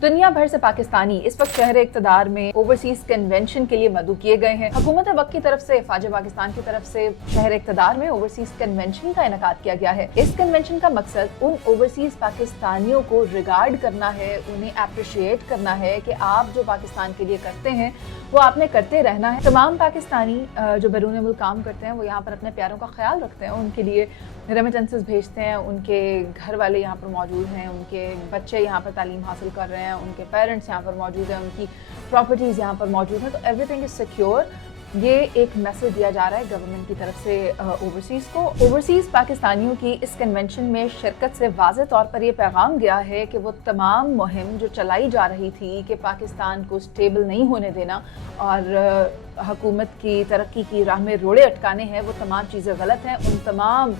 दुनिया भर से पाकिस्तानी इस वक्त शहर इक़्तिदार में ओवरसीज कन्वेंशन के लिए मदऊ किए गए हैं। हुकूमत वक्त की तरफ से फ़ौज पाकिस्तान की तरफ से शहर इक़्तिदार में ओवरसीज कन्वेंशन का इनेकाद किया गया है। इस कन्वेंशन का मकसद उन ओवरसीज पाकिस्तानियों को रिगार्ड करना है, उन्हें अप्रिशिएट करना है कि आप जो पाकिस्तान के लिए करते हैं वो आपने करते रहना है। तमाम पाकिस्तानी जो बैरून मुल्क काम करते हैं वो यहाँ पर अपने प्यारों का ख्याल रखते हैं, उनके लिए रेमिटेंसेस भेजते हैं, उनके घर वाले यहाँ पर मौजूद हैं, उनके बच्चे यहाँ पर तालीम हासिल कर रहे हैं, उनके पेरेंट्स यहाँ पर मौजूद हैं, उनकी प्रॉपर्टीज़ यहाँ पर मौजूद हैं, तो एवरीथिंग इज़ सिक्योर। ये एक मैसेज दिया जा रहा है गवर्नमेंट की तरफ से ओवरसीज़ को। ओवरसीज़ पाकिस्तानियों की इस कन्वेंशन में शिरकत से वाज़ेह तौर पर यह पैगाम गया है कि वो तमाम मुहिम जो चलाई जा रही थी कि पाकिस्तान को स्टेबल नहीं होने देना और हुकूमत की तरक्की की राह में रोड़े अटकाने हैं, वो तमाम चीज़ें गलत हैं। उन तमाम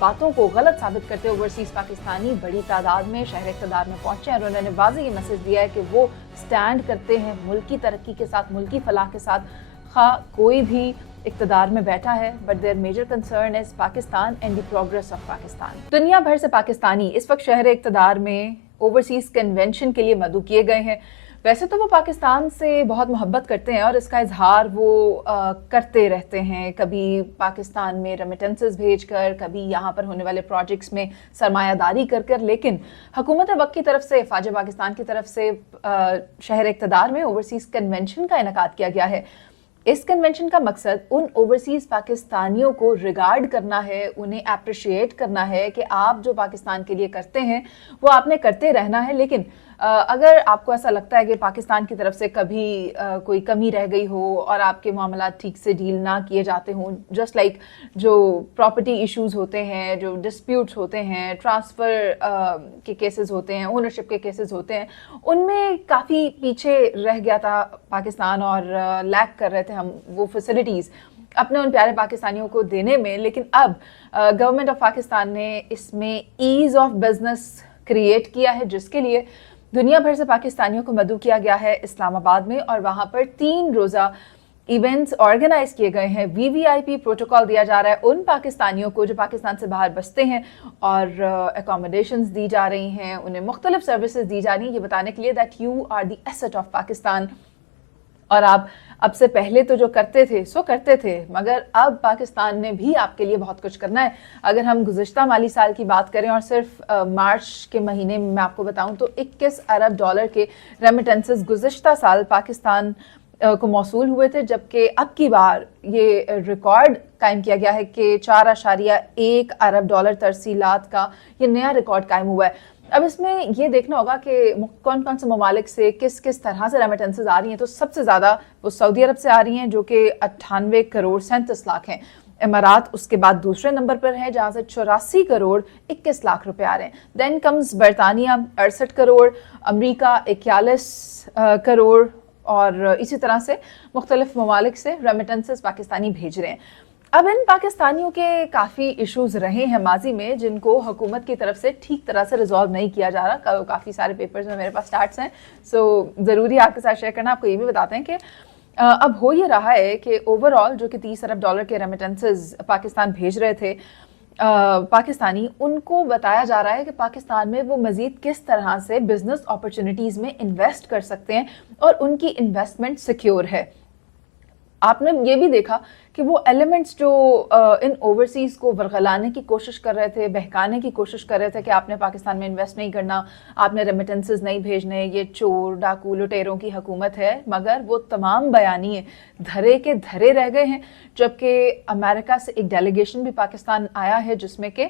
बातों को गलत साबित करते ओवरसीज़ पाकिस्तानी बड़ी तादाद में शहर इक़्तिदार में पहुँचे और उन्होंने वाज़ेह ये मैसेज दिया है कि वो स्टैंड करते हैं मुल्क की तरक्की के साथ, मुल्क की फलाह के साथ, खा कोई भी इक़्तिदार में बैठा है, but their major concern is Pakistan and the progress of Pakistan. दुनिया भर से पाकिस्तानी इस वक्त शहर इक़्तिदार में ओवरसीज़ कन्वेंशन के लिए मदऊ किए गए हैं। वैसे तो वो पाकिस्तान से बहुत मोहब्बत करते हैं और इसका इजहार वो करते रहते हैं, कभी पाकिस्तान में रेमिटेंसेस भेज कर, कभी यहाँ पर होने वाले प्रोजेक्ट्स में सरमायादारी कर कर। लेकिन हुकूमत वक्त की तरफ से, फ़ौज पाकिस्तान की तरफ से शहर इक़्तिदार में ओवरसीज़ कन्वेंशन का इनेकाद किया गया है। इस कन्वेंशन का मकसद उन ओवरसीज़ पाकिस्तानियों को रिगार्ड करना है, उन्हें अप्रिशिएट करना है कि आप जो पाकिस्तान के लिए करते हैं वो आपने करते रहना है। लेकिन अगर आपको ऐसा लगता है कि पाकिस्तान की तरफ से कभी कोई कमी रह गई हो और आपके मामलात ठीक से डील ना किए जाते हों, जस्ट लाइक जो प्रॉपर्टी इश्यूज़ होते हैं, जो डिस्प्यूट्स होते हैं, ट्रांसफ़र के केसेस होते हैं, ओनरशिप के केसेस होते हैं, उनमें काफ़ी पीछे रह गया था पाकिस्तान और लैक कर रहे थे हम वो फैसिलिटीज़ अपने उन प्यारे पाकिस्तानियों को देने में। लेकिन अब गवर्नमेंट ऑफ पाकिस्तान ने इसमें ईज़ ऑफ बिज़नेस क्रिएट किया है, जिसके लिए दुनिया भर से पाकिस्तानियों को मदऊ किया गया है इस्लामाबाद में, और वहाँ पर 3 रोज़ा इवेंट्स ऑर्गेनाइज किए गए हैं। VVIP प्रोटोकॉल दिया जा रहा है उन पाकिस्तानियों को जो पाकिस्तान से बाहर बसते हैं और अकोमोडेशंस दी जा रही हैं, उन्हें मुख्तलिफ सर्विसेज दी जा रही हैं, ये बताने के लिए that you are the asset of Pakistan. और आप अब से पहले तो जो करते थे सो करते थे, मगर अब पाकिस्तान ने भी आपके लिए बहुत कुछ करना है। अगर हम गुज़िश्ता माली साल की बात करें और सिर्फ मार्च के महीने में मैं आपको बताऊं तो 21 अरब डॉलर के रेमिटेंसेस गुज़िश्ता साल पाकिस्तान को मौसूल हुए थे, जबकि अब की बार ये रिकॉर्ड कायम किया गया है कि 4.1 अरब डॉलर तरसीलात का ये नया रिकॉर्ड कायम हुआ है। अब इसमें ये देखना होगा कि कौन कौन से ममालिक से किस किस तरह से रेमिटेंसेस आ रही हैं। तो सबसे ज़्यादा वो सऊदी अरब से आ रही हैं जो कि 98 करोड़ 37 लाख हैं। इमारात उसके बाद दूसरे नंबर पर है जहाँ से 84 करोड़ 21 लाख रुपए आ रहे हैं। देन कम्स बरतानिया 68 करोड़, अमरीका 41 करोड़, और इसी तरह से मुख्तलिफ ममालिक से रेमिटेंसेस पाकिस्तानी भेज रहे हैं। अब इन पाकिस्तानियों के काफ़ी इश्यूज़ रहे हैं माजी में जिनको हुकूमत की तरफ से ठीक तरह से रिजॉल्व नहीं किया जा रहा। काफ़ी सारे पेपर्स में मेरे पास स्टार्ट्स हैं, सो ज़रूरी आपके साथ शेयर करना। आपको ये भी बताते हैं कि अब हो ये रहा है कि ओवरऑल जो कि 30 अरब डॉलर के रेमिटेंसेस पाकिस्तान भेज रहे थे पाकिस्तानी, उनको बताया जा रहा है कि पाकिस्तान में वो मज़ीद किस तरह से बिज़नेस अपॉर्चुनिटीज़ में इन्वेस्ट कर सकते हैं और उनकी इन्वेस्टमेंट सिक्योर है। आपने ये भी देखा कि वो एलिमेंट्स जो इन ओवरसीज़ को वरगलाने की कोशिश कर रहे थे, बहकाने की कोशिश कर रहे थे कि आपने पाकिस्तान में इन्वेस्ट नहीं करना, आपने रेमिटेंसेस नहीं भेजने, ये चोर डाकू लुटेरों की हुकूमत है, मगर वो तमाम बयानिए धरे के धरे रह गए हैं। जबकि अमेरिका से एक डेलीगेशन भी पाकिस्तान आया है जिसमें कि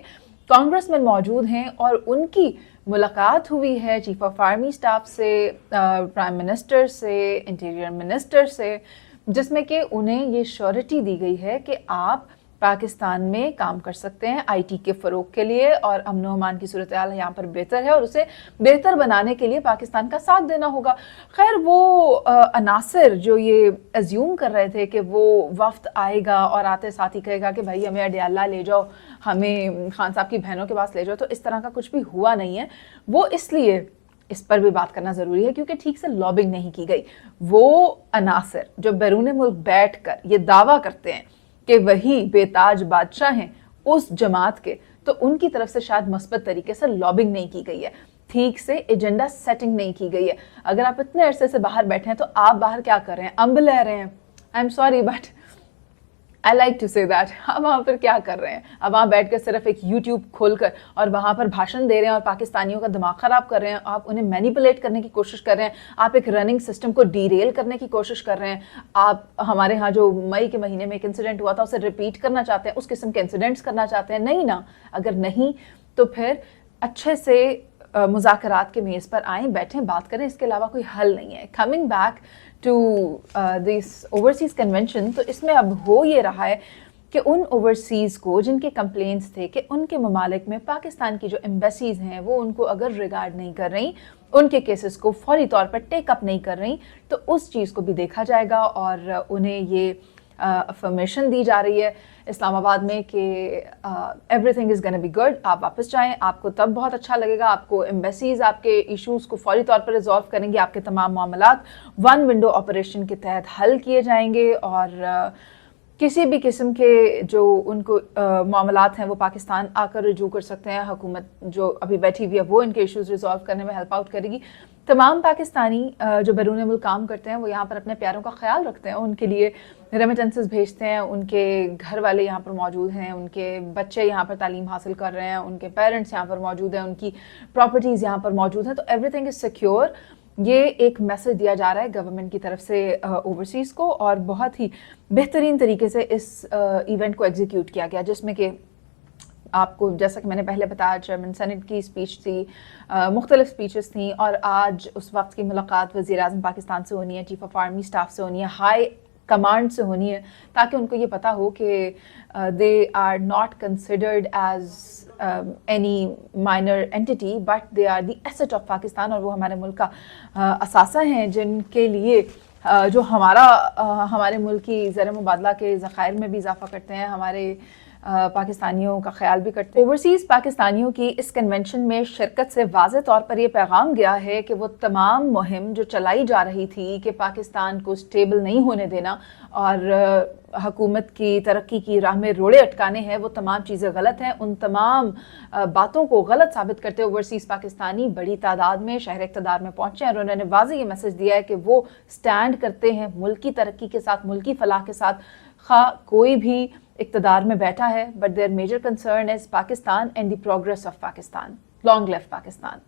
कांग्रेसमैन मौजूद हैं और उनकी मुलाकात हुई है चीफ ऑफ आर्मी स्टाफ से, प्राइम मिनिस्टर से, इंटीरियर मिनिस्टर से, जिसमें कि उन्हें ये श्योरिटी दी गई है कि आप पाकिस्तान में काम कर सकते हैं IT के फ़रोग के लिए, और अमन व अमान की सूरत हाल यहाँ पर बेहतर है और उसे बेहतर बनाने के लिए पाकिस्तान का साथ देना होगा। खैर वो अनासर जो ये एज्यूम कर रहे थे कि वो वफ्द आएगा और आते साथ ही कहेगा कि भाई हमें अडियाला ले जाओ, हमें खान साहब की बहनों के पास ले जाओ, तो इस तरह का कुछ भी हुआ नहीं है। वो इसलिए इस पर भी बात करना ज़रूरी है क्योंकि ठीक से लॉबिंग नहीं की गई। वो अनासर जो बैरून मुल्क बैठ कर ये दावा करते हैं कि वही बेताज बादशाह हैं उस जमात के, तो उनकी तरफ से शायद मस्बत तरीके से लॉबिंग नहीं की गई है। ठीक से एजेंडा सेटिंग नहीं की गई है। अगर आप इतने अरसे से बाहर बैठे हैं तो आप बाहर क्या कर रहे हैं? अम्ब ले रहे हैं। I am sorry but I like to say that. हम वहाँ पर क्या कर रहे हैं? अब वहाँ बैठ कर सिर्फ एक यूट्यूब खोलकर और वहाँ पर भाषण दे रहे हैं और पाकिस्तानियों का दिमाग ख़राब कर रहे हैं, आप उन्हें मैनिपुलेट करने की कोशिश कर रहे हैं, आप एक रनिंग सिस्टम को डीरेल करने की कोशिश कर रहे हैं, आप हमारे यहाँ जो मई के महीने में एक इंसिडेंट हुआ था उसे रिपीट करना चाहते हैं, उस किस्म के इंसिडेंट्स करना चाहते हैं। नहीं ना, अगर नहीं तो फिर अच्छे से मुज़ाकरात के मेज़ पर आएँ, बैठें, बात करें, इसके अलावा कोई हल नहीं है। Coming back to this overseas convention, तो इसमें अब हो ये रहा है कि उन ओवरसीज़ को जिनके कंप्लेंट्स थे कि उनके ममालिक में पाकिस्तान की जो एम्बेसीज़ हैं वो उनको अगर रिगार्ड नहीं कर रही, उनके केसेस को फौरी तौर पर टेक अप नहीं कर रही, तो उस चीज़ को भी देखा जाएगा और उन्हें ये अफर्मेशन दी जा रही है इस्लामाबाद में कि everything is gonna be good, आप वापस जाएं, आपको तब बहुत अच्छा लगेगा, आपको एम्बेसीज़ आपके इश्यूज़ को फौरी तौर पर रिजॉल्व करेंगे, आपके तमाम मामलात वन विंडो ऑपरेशन के तहत हल किए जाएंगे और किसी भी किस्म के जो उनको मामलात हैं वो पाकिस्तान आकर रजू कर सकते हैं। हुकूमत जो अभी बैठी हुई है वो इनके इश्यूज़ रिजॉल्व करने में हेल्प आउट करेगी। तमाम पाकिस्तानी जो बैरून मुल्क काम करते हैं वो यहाँ पर अपने प्यारों का ख्याल रखते हैं, उनके लिए रेमिटेंसेस भेजते हैं, उनके घर वाले यहाँ पर मौजूद हैं, उनके बच्चे यहाँ पर तालीम हासिल कर रहे हैं, उनके पेरेंट्स यहाँ पर मौजूद हैं, उनकी प्रॉपर्टीज़ यहाँ पर मौजूद हैं, तो एवरीथिंग इज़ सिक्योर। ये एक मैसेज दिया जा रहा है गवर्नमेंट की तरफ से ओवरसीज़ को और बहुत ही बेहतरीन तरीके से इस इवेंट को एग्जीक्यूट किया गया, जिसमें कि आपको जैसा कि मैंने पहले बताया चेयरमैन सेनेट की स्पीच थी, मुख्तलिफ स्पीचेस थी और आज उस वक्त की मुलाकात वज़ीर-ए-आज़म पाकिस्तान से होनी है, चीफ ऑफ आर्मी स्टाफ से होनी है, हाई कमांड से होनी है, ताकि उनको ये पता हो कि they are not considered as any minor entity but they are the asset of Pakistan, और वो हमारे मुल्क का असासा हैं जिनके लिए जो हमारे मुल्क की ज़र मुबादला के ज़खायर में भी इजाफा करते हैं, हमारे पाकिस्तानियों का ख्याल भी करते हैं। ओवरसीज़ पाकिस्तानियों की इस कन्वेंशन में शिरकत से वाज़े तौर पर यह पैगाम गया है कि वो तमाम मुहिम जो चलाई जा रही थी कि पाकिस्तान को स्टेबल नहीं होने देना और हुकूमत की तरक्की की राह में रोड़े अटकाने हैं, वो तमाम चीज़ें गलत हैं। उन तमाम बातों को गलत साबित करते हुए ओवरसीज़ पाकिस्तानी बड़ी तादाद में शहर इक़्तिदार में पहुँचे और उन्होंने वाज़ेह ये मैसेज दिया है कि वो स्टैंड करते हैं मुल्क की तरक्की के साथ, मुल्क की फलाह के साथ, खा कोई भी इक़्तिदार में बैठा है, but their major concern is Pakistan and the progress of Pakistan. Long live Pakistan.